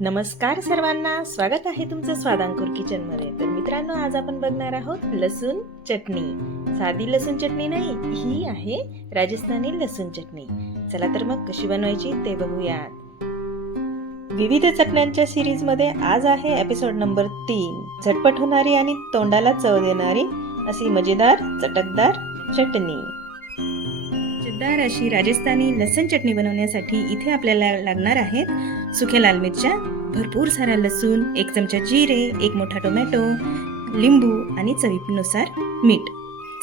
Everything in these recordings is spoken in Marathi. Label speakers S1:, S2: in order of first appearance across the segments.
S1: नमस्कार सर्वांना. स्वागत आहे तुमचं स्वादांकुर किचनमध्ये तर मित्रांनो आज आपण बघणार आहोत लसूण चटणी. साधी लसूण चटणी नाही ही आहे राजस्थानी लसूण चटणी. चला तर मग कशी बनवायची ते बघूयात. विविध चटण्यांच्या सिरीजमध्ये आज आहे एपिसोड नंबर तीन. झटपट होणारी आणि तोंडाला चव देणारी अशी मजेदार चटकदार चटणी. चवदार अशी राजस्थानी लसण चटणी बनवण्यासाठी इथे आपल्याला लागणार आहेत सुक्या लाल मिरच्या भरपूर सारा लसूण एक चमचा जिरे एक मोठा टोमॅटो लिंबू आणि चवीनुसार मीठ.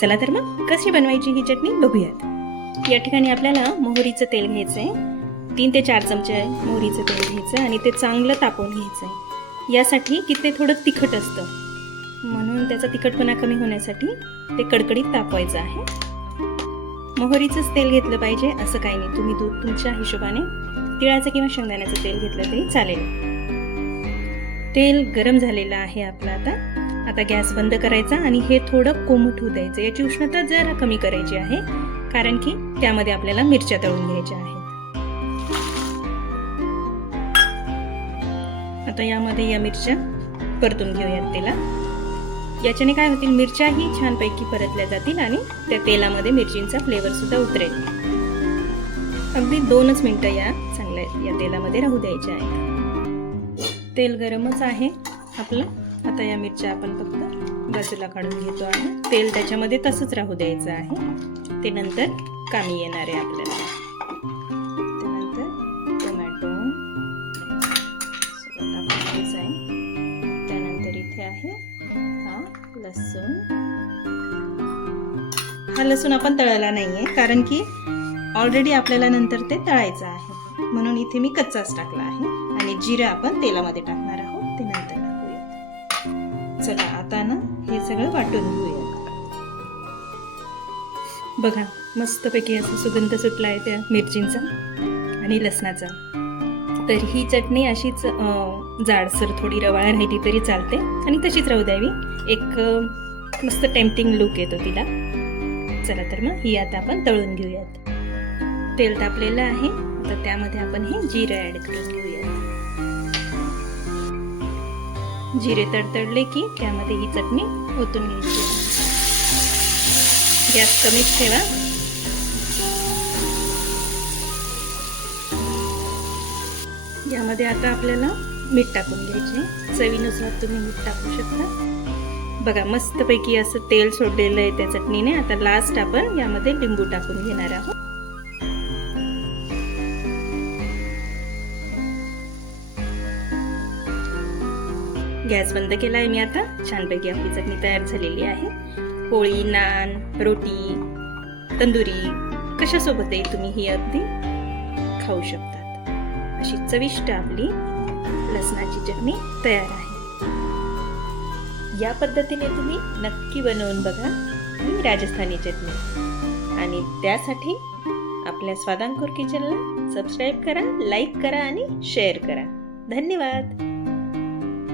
S1: चला तर मग कशी बनवायची ही चटणी बघूयात. या ठिकाणी आपल्याला मोहरीचं तेल घ्यायचं आहे तीन ते चार चमचे मोहरीचं तेल घ्यायचं आणि ते चांगलं तापवून घ्यायचं आहे यासाठी की ते थोडं तिखट असतं. म्हणून त्याचा तिखटपणा कमी होण्यासाठी ते कडकडीत तापवायचं आहे. मोहरीचंच तेल घेतलं पाहिजे असं काही नाही. तुम्ही दूध तुमच्या हिशोबाने तिळाचं किंवा शेंगदाण्याचं तेल घेतलं तरी चालेल. तेल गरम झालेलं आहे आपलं आता. आता गॅस बंद करायचा आणि हे थोडं कोमट होऊ द्यायचं. याची उष्णता जरा कमी करायची आहे कारण की त्यामध्ये आपल्याला मिरच्या तळून घ्यायच्या आहेत. आता यामध्ये या मिरच्या परतून घेऊयात तेला. याच्याने काय होतील? मिरच्याही छानपैकी परतल्या जातील आणि त्या तेलामध्ये मिरचींचा फ्लेवरसुद्धा उतरेल. अगदी दोनच मिनटं या चांगल्या या तेलामध्ये राहू द्यायच्या आहे तेल गरमच आहे आपलं. आता या मिरच्या आपण फक्त बाजूला काढून घेतो आहे. तेल त्याच्यामध्ये तसंच राहू द्यायचं आहे. ते नंतर कामी येणार आहे आपल्याला. हा लसूण आपण तळला आहे कारण की ऑलरेडी आपल्याला नंतर ते तळायचं आहे. म्हणून इथे मी कच्चाच टाकला आहे आणि जिरं आपण तेलामध्ये टाकणार आहोत ते नंतर टाकूयात चला आता ना हे सगळं वाटून घेऊया. बघा मस्तपैकी असा सुगंध सुटला आहे त्या मिरचींचा आणि लसणाचा. तर ही चटणी अशीच जाडसर थोडी रवाळ राहिली तरी चालते. आणि तशीच राहू द्यावी. एक मस्त टेम्पटिंग लुक येतो तिला. चला तर मग ही आता आपण तळून घेऊयात. तेल तापलेलं आहे. आता त्यामध्ये आपण हे जिरं ॲड करून घेऊयात. जिरे तडतडले की त्यामध्ये ही चटणी ओतून घ्यायची. गॅस कमीच ठेवा. यामध्ये आता आपल्याला मीठ टाकून घ्यायचे. चवीनुसार तुम्ही मीठ टाकू शकता. बघा मस्तपैकी असं तेल सोडलेलं आहे त्या चटणीने. आता लास्ट आपण यामध्ये लिंबू टाकून घेणार आहोत. गॅस बंद केला आहे मी आता. छानपैकी आपली चटणी तयार झालेली आहे. पोळी नान रोटी तंदुरी कशासोबतही तुम्ही ही अगदी खाऊ शकतात. अशी चविष्ट आपली लसणाची चटणी तयार आहे. या पद्धतीने तुम्ही नक्की बनवून बघा ही राजस्थानी चटणी. आणि त्यासाठी आपल्या स्वादांकुर किचनला सबस्क्राईब करा लाईक करा आणि शेअर करा. धन्यवाद!